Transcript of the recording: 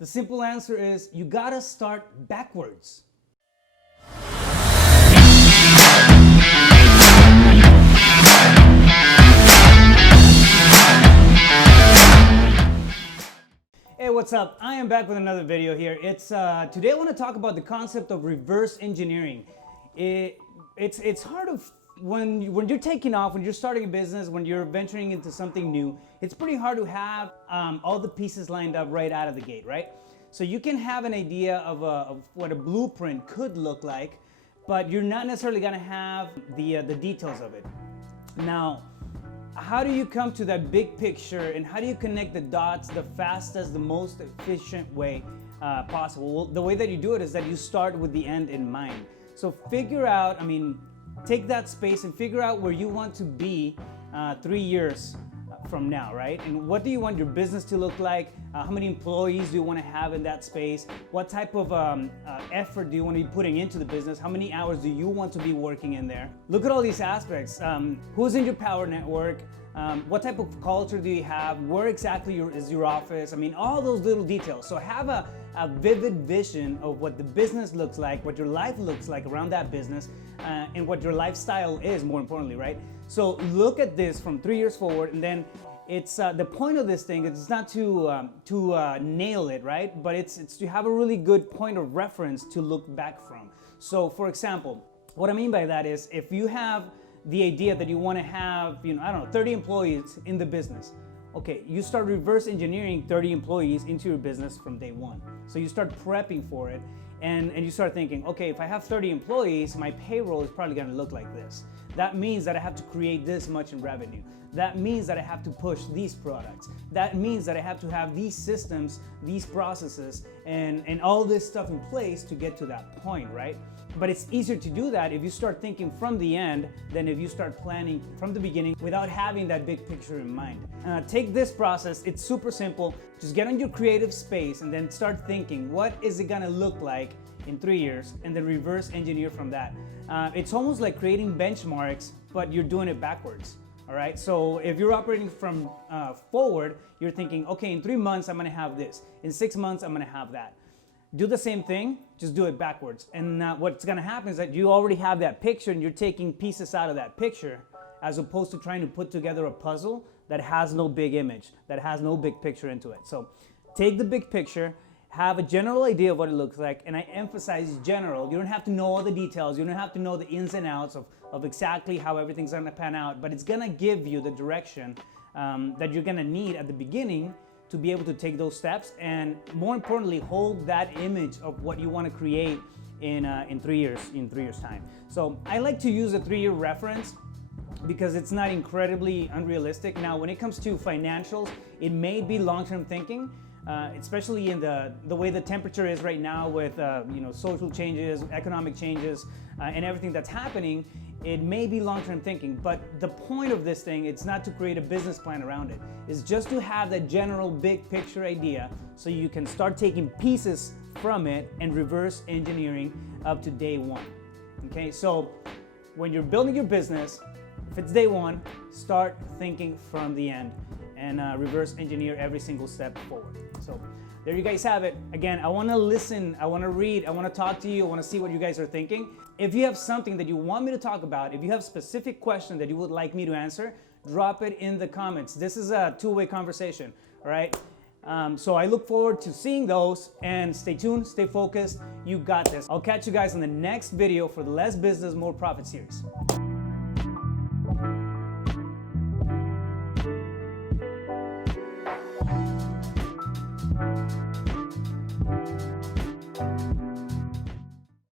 The simple answer is you gotta start backwards. Hey, what's up? I am back with another video here. Today I want to talk about the concept of reverse engineering. It's hard when you're taking off, when you're starting a business, when you're venturing into something new. It's pretty hard to have all the pieces lined up right out of the gate, right? So you can have an idea of what a blueprint could look like, but you're not necessarily going to have the details of it. Now, how do you come to that big picture, and how do you connect the dots the fastest, the most efficient way possible? Well, the way that you do it is that you start with the end in mind. So figure out, take that space and figure out where you want to be 3 years from now, right? And what do you want your business to look like? How many employees do you want to have in that space? What type of effort do you want to be putting into the business? How many hours do you want to be working in there? Look at all these aspects. Who's in your power network? What type of culture do you have? Where exactly is your office? All those little details. So have a vivid vision of what the business looks like, what your life looks like around that business, and what your lifestyle is, more importantly, right? So look at this from 3 years forward, and then it's the point of this thing is not to nail it, right? But it's to have a really good point of reference to look back from. So for example, what I mean by that is if you have the idea that you want to have, 30 employees in the business. Okay, you start reverse engineering 30 employees into your business from day one. So you start prepping for it, and you start thinking, okay, if I have 30 employees, my payroll is probably going to look like this. That means that I have to create this much in revenue. That means that I have to push these products. That means that I have to have these systems, these processes, and all this stuff in place to get to that point, right? But it's easier to do that if you start thinking from the end than if you start planning from the beginning without having that big picture in mind. Take this process, it's super simple. Just get on your creative space and then start thinking, what is it gonna look like in 3 years, and then reverse engineer from that. It's almost like creating benchmarks, but you're doing it backwards. All right, so if you're operating from forward, you're thinking, okay, in 3 months, I'm gonna have this. In 6 months, I'm gonna have that. Do the same thing, just do it backwards. And what's gonna happen is that you already have that picture and you're taking pieces out of that picture, as opposed to trying to put together a puzzle that has no big image, that has no big picture into it. So take the big picture, have a general idea of what it looks like, and I emphasize general. You don't have to know all the details, you don't have to know the ins and outs of exactly how everything's gonna pan out, but it's gonna give you the direction that you're gonna need at the beginning to be able to take those steps, and more importantly, hold that image of what you want to create in 3 years time. So I like to use a 3-year reference because it's not incredibly unrealistic. Now, when it comes to financials, it may be long-term thinking, especially in the way the temperature is right now with social changes, economic changes, and everything that's happening. It may be long-term thinking, but the point of this thing, it's not to create a business plan around it. It's just to have that general big picture idea so you can start taking pieces from it and reverse engineering up to day one. Okay, so when you're building your business, if it's day one, start thinking from the end and reverse engineer every single step forward. So there you guys have it. Again, I want to listen, I want to read, I want to talk to you, I want to see what you guys are thinking. If you have something that you want me to talk about, if you have a specific question that you would like me to answer, drop it in the comments. This is a two-way conversation, all right? So I look forward to seeing those, and stay tuned, stay focused. You got this. I'll catch you guys in the next video for the Less Business, More Profit series.